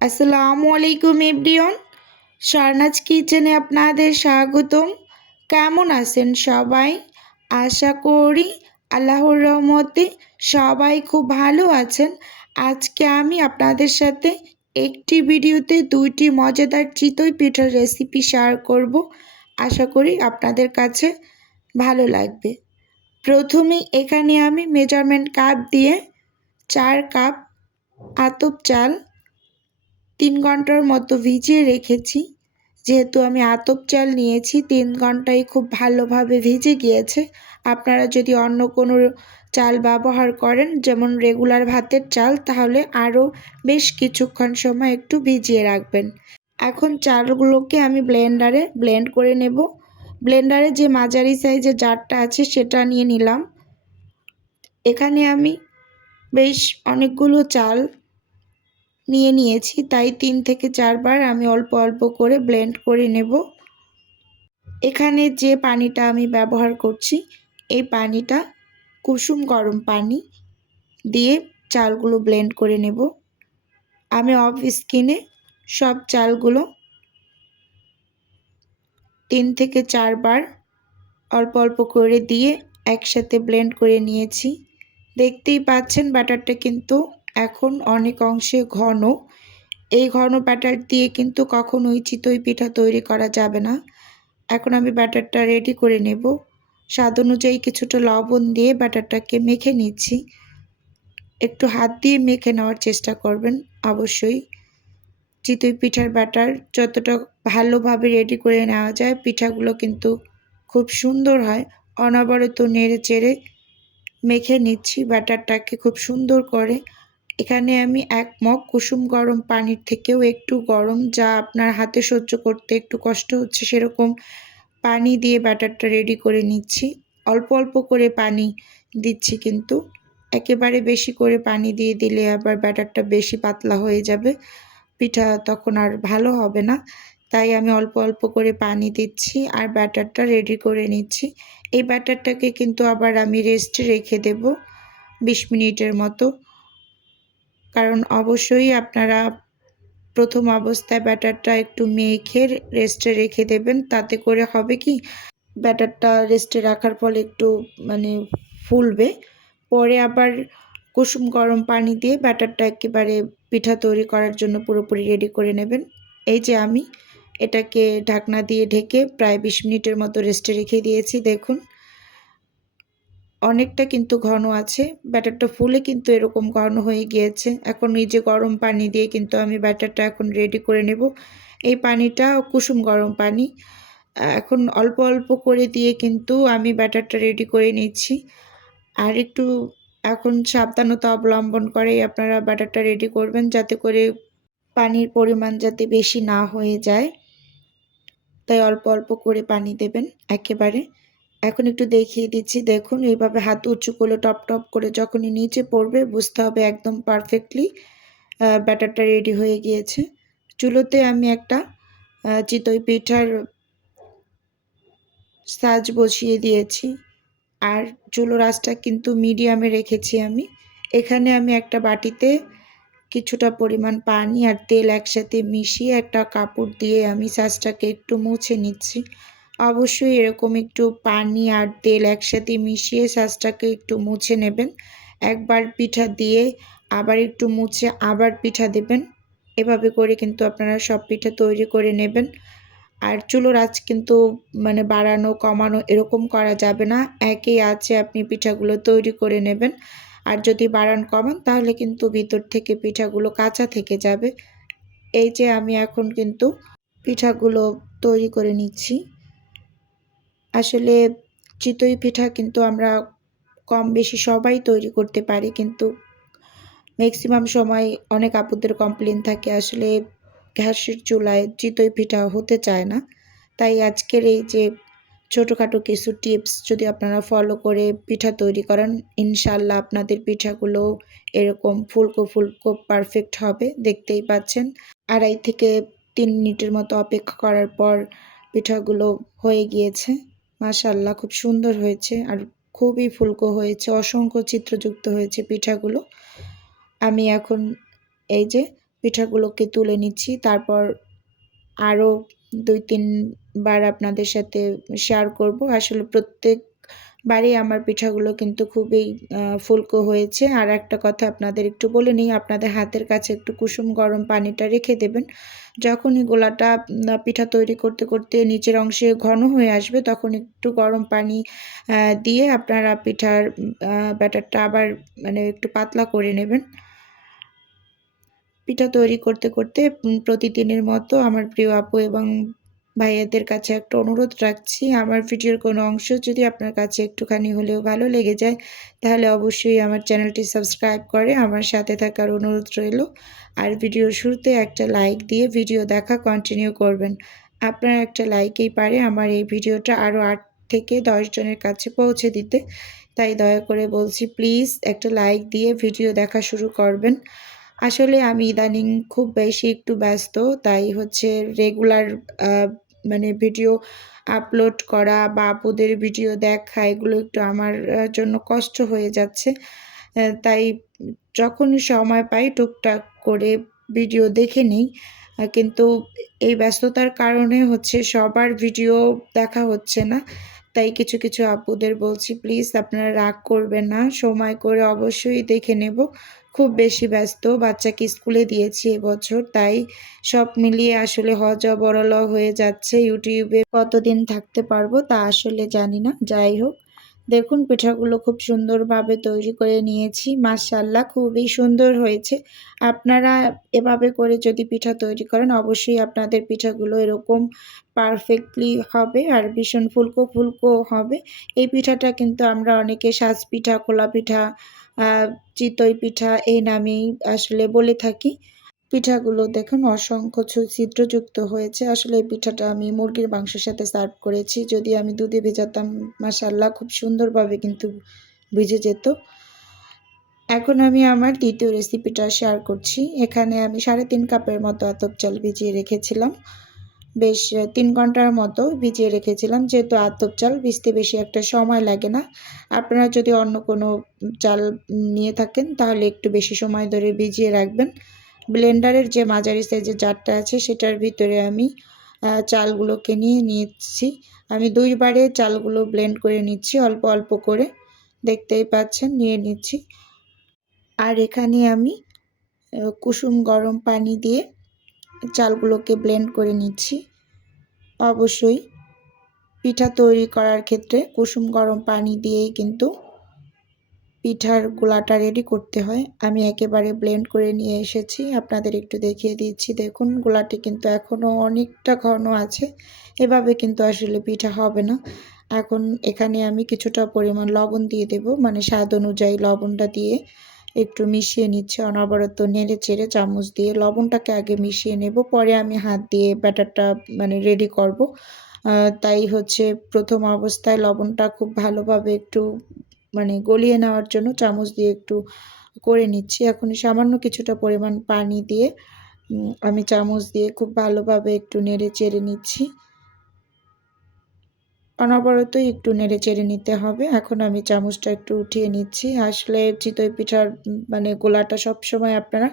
আসসালামু আলাইকুম এভরিওন স্বর্ণাজ কিচেনে আপনাদের স্বাগতম। কেমন আছেন সবাই? আশা করি আল্লাহর রহমতে সবাই খুব ভালো আছেন। আজকে আমি আপনাদের সাথে একটি ভিডিওতে দুইটি মজাদার চিতই পিঠার রেসিপি শেয়ার করব। আশা করি আপনাদের কাছে ভালো লাগবে। প্রথমে এখানে আমি মেজারমেন্ট কাপ দিয়ে চার কাপ আতপ চাল তিন ঘণ্টার মতো ভিজিয়ে রেখেছি। যেহেতু আমি আতপ চাল নিয়েছি, তিন ঘন্টায় খুব ভালোভাবে ভিজে গিয়েছে। আপনারা যদি অন্য কোনো চাল ব্যবহার করেন, যেমন রেগুলার ভাতের চাল, তাহলে আরও বেশ কিছুক্ষণ সময় একটু ভিজিয়ে রাখবেন। এখন চালগুলোকে আমি ব্লেন্ডারে ব্লেন্ড করে নেব। ব্লেন্ডারে যে মাঝারি সাইজের জারটা আছে, সেটা নিয়ে নিলাম। এখানে আমি বেশ অনেকগুলো চাল নিয়ে নিয়েছি, তাই তিন থেকে চারবার আমি অল্প অল্প করে ব্লেন্ড করে নেব। এখানে যে পানিটা আমি ব্যবহার করছি, এই পানিটা কুসুম গরম পানি দিয়ে চালগুলো ব্লেন্ড করে নেব। আমি অফ স্কিনে সব চালগুলো তিন থেকে চারবার অল্প অল্প করে দিয়ে একসাথে ব্লেন্ড করে নিয়েছি। দেখতেই পাচ্ছেন ব্যাটারটা কিন্তু এখন অনেক অংশে ঘন। এই ঘন ব্যাটার দিয়ে কিন্তু কখনোই চিতই পিঠা তৈরি করা যাবে না। এখন আমি ব্যাটারটা রেডি করে নেব। স্বাদ অনুযায়ী কিছুটা লবণ দিয়ে ব্যাটারটাকে মেখে নিচ্ছি। একটু হাত দিয়ে মেখে নেওয়ার চেষ্টা করবেন অবশ্যই। চিতই পিঠার ব্যাটার যতটা ভালোভাবে রেডি করে নেওয়া যায়, পিঠাগুলো কিন্তু খুব সুন্দর হয়। অনবরত নেড়ে চেড়ে মেখে নিচ্ছি ব্যাটারটাকে খুব সুন্দর করে। এখানে আমি এক মগ কুসুম গরম পানির থেকেও একটু গরম, যা আপনার হাতে সহ্য করতে একটু কষ্ট হচ্ছে, সেরকম পানি দিয়ে ব্যাটারটা রেডি করে নিচ্ছি। অল্প অল্প করে পানি দিচ্ছি কিন্তু, একেবারে বেশি করে পানি দিয়ে দিলে আবার ব্যাটারটা বেশি পাতলা হয়ে যাবে, পিঠা তখন আর ভালো হবে না। তাই আমি অল্প অল্প করে পানি দিচ্ছি আর ব্যাটারটা রেডি করে নিচ্ছি। এই ব্যাটারটাকে কিন্তু আবার আমি রেস্টে রেখে দেব, বিশ মিনিটের মতো। কারণ অবশ্যই আপনারা প্রথম অবস্থায় ব্যাটারটা একটু মেখে রেস্টে রেখে দেবেন, তাতে করে হবে কি, ব্যাটারটা রেস্টে রাখার ফলে একটু মানে ফুলবে। পরে আবার কুসুম গরম পানি দিয়ে ব্যাটারটা একেবারে পিঠা তৈরি করার জন্য পুরোপুরি রেডি করে নেবেন। এই যে আমি, এটাকে ঢাকনা দিয়ে ঢেকে প্রায় বিশ মিনিটের মতো রেস্টে রেখে দিয়েছি, দেখুন। অনেকটা কিন্তু ঘন আছে। ব্যাটারটা ফুলে কিন্তু এরকম ঘন হয়ে গিয়েছে। এখন নিজে গরম পানি দিয়ে কিন্তু আমি ব্যাটারটা এখন রেডি করে নেব। এই পানিটা কুসুম গরম পানি। এখন অল্প অল্প করে দিয়ে কিন্তু আমি ব্যাটারটা রেডি করে নিচ্ছি। আর একটু এখন সাবধানতা অবলম্বন করে আপনারা ব্যাটারটা রেডি করবেন যাতে করে পানির পরিমাণ যাতে বেশি না হয়ে যায়। তাই অল্প অল্প করে পানি দেবেন একেবারে। এখন একটু দেখিয়ে দিচ্ছি। দেখুন, এইভাবে হাত উঁচু করে টপ টপ করে যখনই নিচে পড়বে, বুঝতে হবে একদম পারফেক্টলি ব্যাটারটা রেডি হয়ে গিয়েছে। চুলোতে আমি একটা চিতই পিঠার সাজ বসিয়ে দিয়েছি। আর চুলো রাসটা কিন্তু মিডিয়ামে রেখেছি আমি। এখানে আমি একটা বাটিতে কিছুটা পরিমাণ পানি আর তেল একসাথে মিশিয়ে একটা কাপড় দিয়ে আমি সাজটাকে একটু মুছে নিচ্ছি। অবশ্যই এরকম একটু পানি আর তেল একসাথে মিশিয়ে সাজটাকে একটু মুছে নেবেন। একবার পিঠা দিয়ে আবার একটু মুছে আবার পিঠা দেবেন। এভাবে করে কিন্তু আপনারা সব পিঠা তৈরি করে নেবেন। আর চুলোর আঁচ কিন্তু মানে বাড়ানো, কমানো এরকম করা যাবে না। একই আছে আপনি পিঠাগুলো তৈরি করে নেবেন। আর যদি বাড়ান, কমান, তাহলে কিন্তু ভিতর থেকে পিঠাগুলো কাঁচা থেকে যাবে। এই যে আমি এখন কিন্তু পিঠাগুলো তৈরি করে নিচ্ছি। আসলে চিতই পিঠা কিন্তু আমরা কম বেশি সবাই তৈরি করতে পারি, কিন্তু ম্যাক্সিমাম সময় অনেক আপুদের কমপ্লেন থাকে, আসলে ঘাসের চুলায় চিতই পিঠা হতে চায় না। তাই আজকের এই যে ছোটোখাটো কিছু টিপস যদি আপনারা ফলো করে পিঠা তৈরি করেন ইনশাল্লাহ আপনাদের পিঠাগুলো এরকম ফুলকো ফুলকো পারফেক্ট হবে, দেখতেই পাচ্ছেন। আড়াই থেকে তিন মিনিটের মতো অপেক্ষা করার পর পিঠাগুলো হয়ে গিয়েছে। মাশাল্লাহ খুব সুন্দর হয়েছে আর খুবই ফুলকো হয়েছে, অসংখ্য চিত্রযুক্ত হয়েছে পিঠাগুলো। আমি এখন এই যে পিঠাগুলোকে তুলে নিচ্ছি, তারপর আরও দুই তিনবার আপনাদের সাথে শেয়ার করব। আসলে প্রত্যেক বাড়ি আমার পিঠাগুলো কিন্তু খুবই ফুলকো হয়েছে। আর একটা কথা আপনাদের একটু বলে নিই, আপনাদের হাতের কাছে একটু কুসুম গরম পানিটা রেখে দেবেন। যখনই গোলাটা পিঠা তৈরি করতে করতে নিচের অংশে ঘন হয়ে আসবে, তখন একটু গরম পানি দিয়ে আপনারা পিঠার ব্যাটারটা আবার মানে একটু পাতলা করে নেবেন। পিঠা তৈরি করতে করতে প্রতিদিনের মতো আমার প্রিয় আপু এবং ভাইয়াদের কাছে একটা অনুরোধ রাখছি। আমার ভিডিওর কোনো অংশ যদি আপনার কাছে একটুখানি হলেও ভালো লেগে যায়, তাহলে অবশ্যই আমার চ্যানেলটি সাবস্ক্রাইব করে আমার সাথে থাকার অনুরোধ রইল। আর ভিডিওর শুরুতে একটা লাইক দিয়ে ভিডিও দেখা কন্টিনিউ করবেন। আপনার একটা লাইকেই পারে আমার এই ভিডিওটা আরও আট থেকে দশ জনের কাছে পৌঁছে দিতে। তাই দয়া করে বলছি প্লিজ একটা লাইক দিয়ে ভিডিও দেখা শুরু করবেন। আসলে আমি ইদানিং খুব বেশি একটু ব্যস্ত, তাই হচ্ছে রেগুলার মানে ভিডিও আপলোড করা বা আপুদের ভিডিও দেখা, এগুলো একটু আমার জন্য কষ্ট হয়ে যাচ্ছে। তাই যখনই সময় পাই টুকটাক করে ভিডিও দেখে নিই। কিন্তু এই ব্যস্ততার কারণে হচ্ছে সবার ভিডিও দেখা হচ্ছে না। তাই কিছু কিছু আপুদের বলছি, প্লিজ আপনারা রাগ করবেন না, সময় করে অবশ্যই দেখে নেব। খুব বেশি ব্যস্ত, বাচ্চাকে স্কুলে দিয়েছি এবছর তাই সব মিলিয়ে আসলে হজ বড়ল হয়ে যাচ্ছে, ইউটিউবে কতদিন থাকতে পারব তা আসলে জানি না, যাই হোক। দেখুন, পিঠাগুলো খুব সুন্দরভাবে তৈরি করে নিয়েছি। মাশাল্লাহ খুবই সুন্দর হয়েছে। আপনারা এভাবে করে যদি পিঠা তৈরি করেন, অবশ্যই আপনাদের পিঠাগুলো এরকম পারফেক্টলি হবে আর ভীষণ ফুলকো ফুলকো হবে। এই পিঠাটা কিন্তু আমরা অনেকে সাজ পিঠা খোলা পিঠা চিতই পিঠা, এই নামেই আসলে বলে থাকি। পিঠাগুলো দেখুন, অসংখ্য ছিদ্রযুক্ত হয়েছে। আসলে এই পিঠাটা আমি মুরগির মাংসের সাথে সার্ভ করেছি। যদি আমি দুধে ভেজাতাম মাসাল্লাহ খুব সুন্দরভাবে কিন্তু ভিজে যেত। এখন আমি আমার দ্বিতীয় রেসিপিটা শেয়ার করছি। এখানে আমি সাড়ে তিন কাপের মতো আতপ চাল ভিজিয়ে রেখেছিলাম। বেশ তিন ঘণ্টার মতো ভিজিয়ে রেখেছিলাম। যেহেতু আতপ চাল ভিজতে বেশি একটা সময় লাগে না। আপনারা যদি অন্য কোনো চাল নিয়ে থাকেন, তাহলে একটু বেশি সময় ধরে ভিজিয়ে রাখবেন। ব্লেন্ডারের যে মাঝারি সাইজের জারটা আছে, সেটার ভিতরে আমি চালগুলোকে নিয়ে নিচ্ছি আমি দুইবারে চালগুলো ব্লেন্ড করে নিচ্ছি, অল্প অল্প করে। দেখতেই পাচ্ছেন, নিয়ে নিচ্ছি। আর এখানে আমি কুসুম গরম পানি দিয়ে চালগুলোকে ব্লেন্ড করে নিচ্ছি। অবশ্যই পিঠা তৈরি করার ক্ষেত্রে কুসুম গরম পানি দিয়েই কিন্তু পিঠার গোলাটা রেডি করতে হয়। আমি একেবারে ব্লেন্ড করে নিয়ে এসেছি। আপনাদের একটু দেখিয়ে দিচ্ছি। দেখুন, গোলাটি কিন্তু এখনও অনেকটা ঘন আছে। এভাবে কিন্তু আসলে পিঠা হবে না। এখন এখানে আমি কিছুটা পরিমাণ লবণ দিয়ে দেব। মানে স্বাদ অনুযায়ী লবণটা দিয়ে একটু মিশিয়ে নিচ্ছে। অনবরত নেড়ে চেড়ে চামচ দিয়ে লবণটাকে আগে মিশিয়ে নেব। পরে আমি হাত দিয়ে ব্যাটারটা মানে রেডি করব। তাই হচ্ছে প্রথম অবস্থায় লবণটা খুব ভালোভাবে একটু মানে গলিয়ে নেওয়ার জন্য চামচ দিয়ে একটু করে নিচ্ছি। এখন সামান্য কিছুটা পরিমাণ পানি দিয়ে আমি চামচ দিয়ে খুব ভালোভাবে একটু নেড়ে চেড়ে নিচ্ছি। অনবরতই একটু নেড়ে চেড়ে নিতে হবে। এখন আমি চামচটা একটু উঠিয়ে নিচ্ছি। আসলে চিতই পিঠার মানে গোলাটা সবসময় আপনারা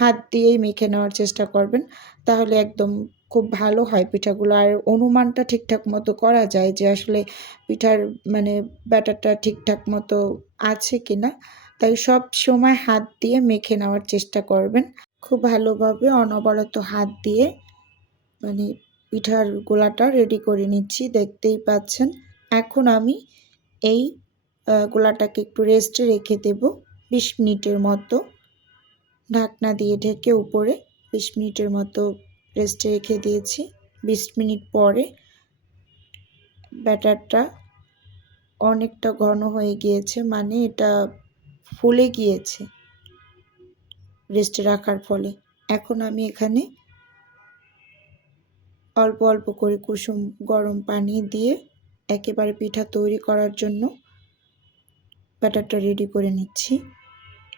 হাত দিয়েই মেখে নেওয়ার চেষ্টা করবেন। তাহলে একদম খুব ভালো হয় পিঠাগুলো। আর অনুমানটা ঠিকঠাক মতো করা যায় যে আসলে পিঠার মানে ব্যাটারটা ঠিকঠাক মতো আছে কি না তাই সব সময় হাত দিয়ে মেখে নেওয়ার চেষ্টা করবেন। খুব ভালোভাবে অনবরত হাত দিয়ে মানে পিঠার গোলাটা রেডি করে নিচ্ছি, দেখতেই পাচ্ছেন। এখন আমি এই গোলাটাকে একটু রেস্টে রেখে দেব বিশ মিনিটের মতো। ঢাকনা দিয়ে ঢেকে উপরে বিশ মিনিটের মতো রেস্টে রেখে দিয়েছি। বিশ মিনিট পরে ব্যাটারটা অনেকটা ঘন হয়ে গিয়েছে মানে এটা ফুলে গিয়েছে রেস্টে রাখার ফলে। এখন আমি এখানে অল্প অল্প করে কুসুম গরম পানি দিয়ে একেবারে পিঠা তৈরি করার জন্য ব্যাটারটা রেডি করে নিচ্ছি।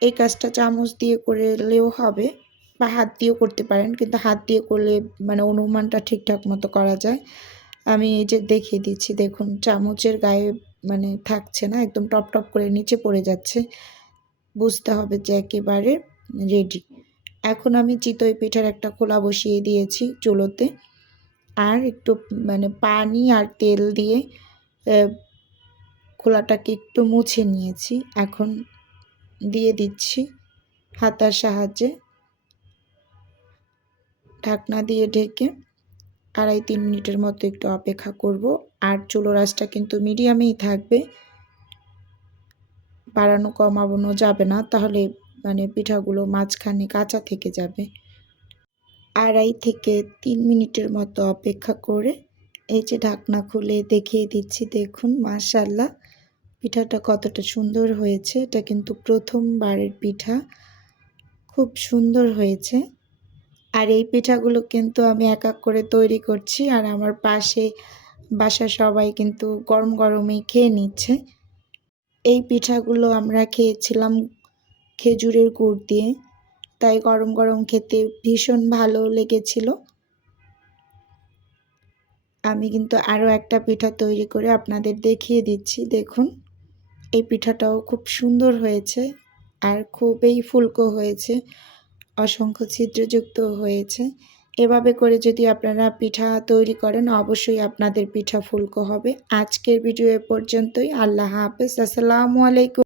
এই কাজটা চামচ দিয়ে করে করলেও হবে। বা হাত দিয়েও করতে পারেন। কিন্তু হাত দিয়ে করলে মানে অনুমানটা ঠিকঠাক মতো করা যায়। আমি এই যে দেখিয়ে দিচ্ছি, দেখুন, চামচের গায়ে মানে থাকছে না, একদম টপ টপ করে নিচে পড়ে যাচ্ছে। বুঝতে হবে যে একেবারে রেডি এখন আমি চিতই পিঠার একটা খোলা বসিয়ে দিয়েছি চুলোতে। আর একটু মানে পানি আর তেল দিয়ে খোলাটাকে একটু মুছে নিয়েছি। এখন দিয়ে দিচ্ছি হাতার সাহায্যে। ঢাকনা দিয়ে ঢেকে আড়াই তিন মিনিটের মতো একটু অপেক্ষা করব। আর চুলো রাসটা কিন্তু মিডিয়ামেই থাকবে। বাড়ানো কমাবানো যাবে না, তাহলে মানে পিঠাগুলো মাঝখানে কাঁচা থেকে যাবে। আড়াই থেকে তিন মিনিটের মতো অপেক্ষা করে এই যে ঢাকনা খুলে দেখিয়ে দিচ্ছি, দেখুন মাশাল্লাহ পিঠাটা কতটা সুন্দর হয়েছে। এটা কিন্তু প্রথমবারের পিঠা, খুব সুন্দর হয়েছে। আর এই পিঠাগুলো কিন্তু আমি এক এক করে তৈরি করছি আর আমার পাশে বাসা সবাই কিন্তু গরম গরমেই খেয়ে নিচ্ছে। এই পিঠাগুলো আমরা খেয়েছিলাম খেজুরের গুড় দিয়ে, তাই গরম গরম খেতে ভীষণ ভালো লেগেছিল। আমি কিন্তু আরও একটা পিঠা তৈরি করে আপনাদের দেখিয়ে দিচ্ছি, দেখুন। এই পিঠাটাও খুব সুন্দর হয়েছে আর খুবই ফুলকো হয়েছে। অসংখ্য ছিদ্রযুক্ত হয়েছে। এভাবে করে যদি আপনারা পিঠা তৈরি করেন, অবশ্যই আপনাদের পিঠা ফুলকো হবে। আজকের ভিডিও এ পর্যন্তই। আল্লাহ হাফেজ। আসসালামু আলাইকুম।